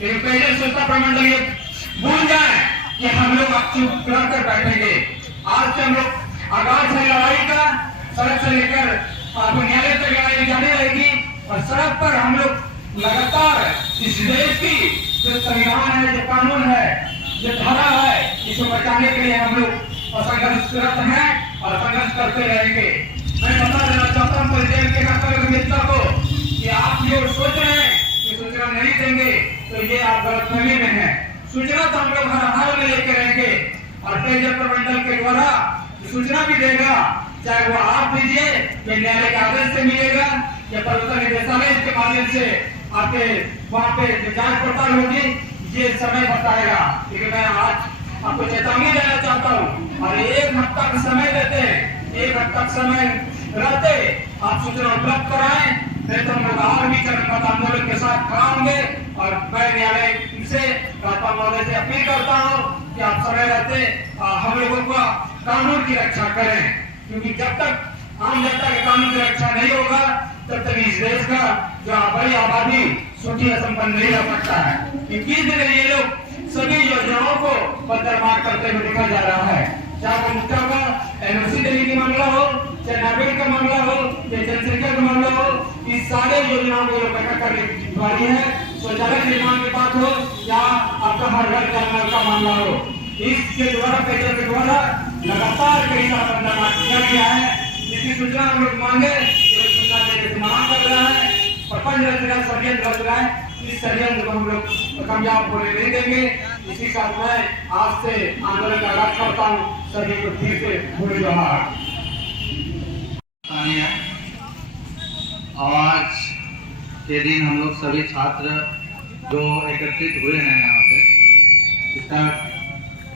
लेकिन पहले स्वच्छता प्रमंडल ये भूल जाए कि हम लोग अब चुप कर बैठेंगे। आज से हम लोग आगाज है लड़ाई का, सड़क से लेकर आपको न्यायालय तक लड़ाई जारी रहेगी और सड़क पर हम लोग लगातार इस देश की जो संविधान है, जो कानून है, जो धारा है, इसको बचाने के लिए हम लोग संघर्षरत हैं और संघर्ष करते रहेंगे। मैं बता देना चाहता हूँ प्रेसिडेंट के कर्तव्य को कि आप जो सोच रहे हैं कि सूचना नहीं देंगे तो ये आप गलतफहमी में हैं। सूचना तो हम लोग हर हाल में लेके रहेंगे और पेयजल प्रमंडल के द्वारा सूचना भी देगा, चाहे वो आप दीजिए या न्यायालय के आदेश से मिलेगा या प्रवर्तन निदेशालय के माध्यम से आपके वहाँ पे जांच पड़ताल होगी, ये समय बताएगा। लेकिन मैं आज आपको चेतावनी देना चाहता हूँ और 1 हफ्ता का समय देते हैं, 1 हफ्ता समय रहते आप सूचना उपलब्ध कराएं, नहीं तो हम लोग और भी चरणबद्ध आंदोलन के साथ खड़ा होंगे। और मैं न्यायालय से राज्यपाल महोदय से अपील करता हूँ कि आप समय रहते हम लोगों को कानून की रक्षा करें, क्योंकि जब तक आम जनता के कानून की रक्षा नहीं होगा तब तक इस देश का जो बड़ी आबादी सुखी और संपन्न नहीं रह सकता है। 21 दिन ये लोग सभी योजनाओं को बदरमार करते हुए देखा जा रहा है, चाहे वो मुद्दा का एनओसी देने की मामला हो, चाहे नागरिक का मामला हो, चाहे जनसंख्या का मामला हो, इस सारे योजनाओं को बैठक करने वाली है। शौचालय निर्माण की बात हो या आपका हर घर का नल का मामला हो, इसके द्वारा पेयजल के द्वारा लगातार कई सारा बदलाव किया गया है। जिसकी सूचना हम लोग मांगे सूचना देने से मना कर रहा है, प्रपंच रच रहा है, षड्यंत्र रच रहा है। इस षड्यंत्र को हम लोग कामयाब होने नहीं देंगे। इसी साथ मैं आज से आंदोलन का आगाज करता हूँ। सभी को फिर से भूल जोहार। आज के दिन हम लोग सभी छात्र जो एकत्रित हुए हैं यहाँ पे, इसका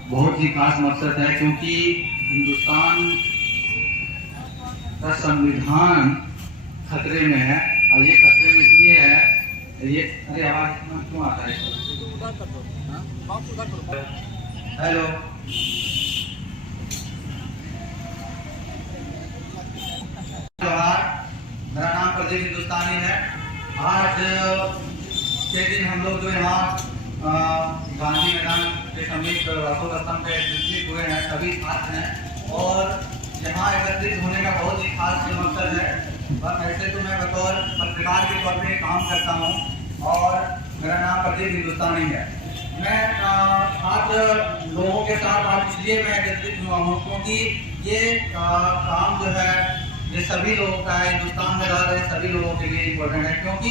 बहुत ही खास मकसद है, क्योंकि हिंदुस्तान का संविधान खतरे में है। और ये खतरे में इसलिए है, ये अरे आवाज क्यों आता है? हेलो, मेरा नाम प्रदीप हिंदुस्तानी है। आज के दिन हम लोग जो यहाँ गांधी मैदान के समीप अशोक स्तंभ पे एकत्रित हुए हैं, सभी छात्र हैं और यहाँ एकत्रित होने का बहुत ही खास मकसद है। और ऐसे तो मैं बतौर पत्रकार के तौर पे काम करता हूँ और मेरा नाम प्रदीप हिंदुस्तानी है। मैं आज लोगों के साथ आज इसलिए मैं एकत्रित हुआ हूँ क्योंकि ये काम जो है ये सभी लोगों का है, हिंदुस्तान में रह रहे सभी लोगों के लिए इम्पोर्टेंट है। क्योंकि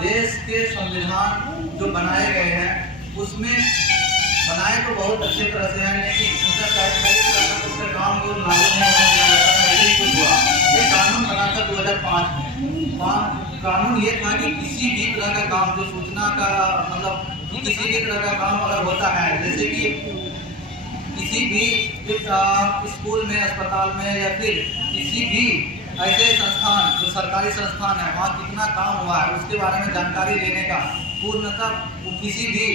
देश के संविधान जो बनाए गए हैं उसमें बनाए तो बहुत अच्छे तरह से हैं, लेकिन उसका काम को लागू नहीं होने दिया जाता है। ऐसे ही कुछ हुआ। ये कानून बना था 2005 में। कानून ये था कि किसी भी तरह का काम जो सूचना का मतलब किसी भी तरह का काम अगर होता है, जैसे कि किसी भी स्कूल में, अस्पताल में या फिर किसी भी ऐसे संस्थान जो सरकारी संस्थान है वहाँ कितना काम हुआ है उसके बारे में जानकारी लेने का पूर्णतः किसी भी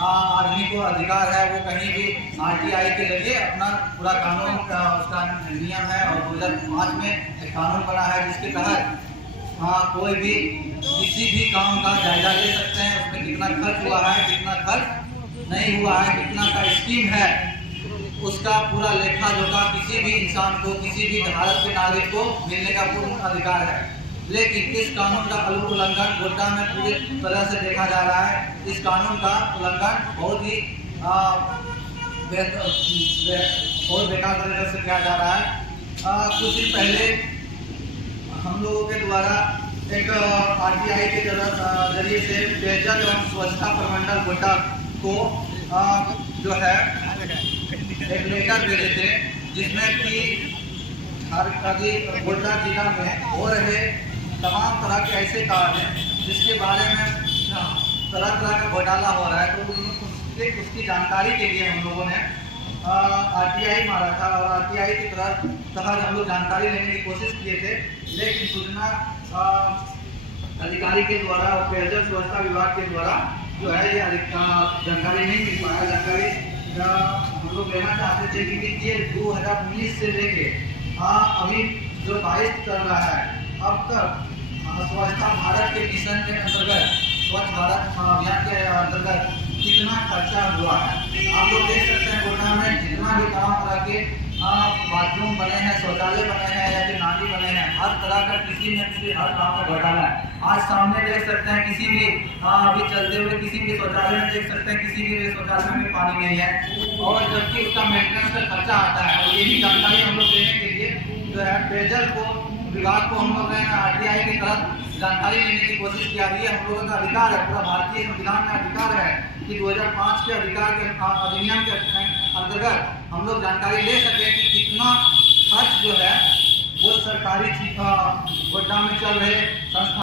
आदमी को अधिकार है। वो कहीं भी RTI के जरिए अपना पूरा कानून का उसका नियम है और 2005 में एक कानून बना है जिसके तहत कोई भी किसी भी काम का जायजा ले सकते हैं, उसमें कितना खर्च हुआ है, कितना खर्च नहीं हुआ है, कितना का स्कीम है, उसका पूरा लेखा जोखा किसी भी इंसान को, किसी भी भारत के नागरिक को मिलने का पूर्ण अधिकार है। लेकिन इस कानून का उल्लंघन गोड्डा में पूरी तरह से देखा जा रहा है। इस कानून का उल्लंघन बहुत ही बहुत बेकार तरीके से किया जा रहा है। कुछ दिन पहले हम लोगों के द्वारा एक RTI के जरिए से पेयजल एवं स्वच्छता प्रमंडल गोड्डा को जो है एक लेटर भेजे थे, जिसमें कि हर गोड्डा जिला में हो रहे तमाम तरह के ऐसे कार्य हैं जिसके बारे में तरह तरह का घोटाला हो रहा है। तो उसकी जानकारी के लिए हम लोगों ने RTI मारा था और RTI की तहत हम लोग जानकारी लेने की कोशिश किए थे, लेकिन सूचना अधिकारी के द्वारा और पेयजल स्वच्छता विभाग के द्वारा जो है ये जानकारी नहीं मिल पाया। जानकारी हम लोग लेना चाहते थे कि ये 2019 से लेके अभी जो 22 चल रहा है, अब तक स्वच्छता भारत के मिशन के अंतर्गत स्वच्छ भारत अभियान के अंतर्गत कितना खर्चा हुआ है। आप लोग देख सकते हैं गोड्डा में जितना भी तमाम तरह के बाथरूम बने हैं, शौचालय बने हैं या फिर नाली बने हैं, हर तरह का किसी न किसी हर काम का घोटाला है। आज सामने देख सकते हैं किसी भी अभी चलते हुए किसी भी शौचालय में देख सकते हैं किसी भी शौचालय में पानी नहीं है, और जबकि उसका मेंटेनेंस का खर्चा आता है। और यही जानकारी हम लोग देने के लिए जो है पेयजल को विभाग को हम लोग RTI के तहत जानकारी लेने की कोशिश किया रही है। हम लोगों का अधिकार है, पूरा भारतीय संविधान में अधिकार है कि 2005 के अधिकार के अधिनियम के अंतर्गत हम लोग जानकारी ले सकें कि कितना खर्च जो है वो सरकारी गोड्डा में चल रहे संस्था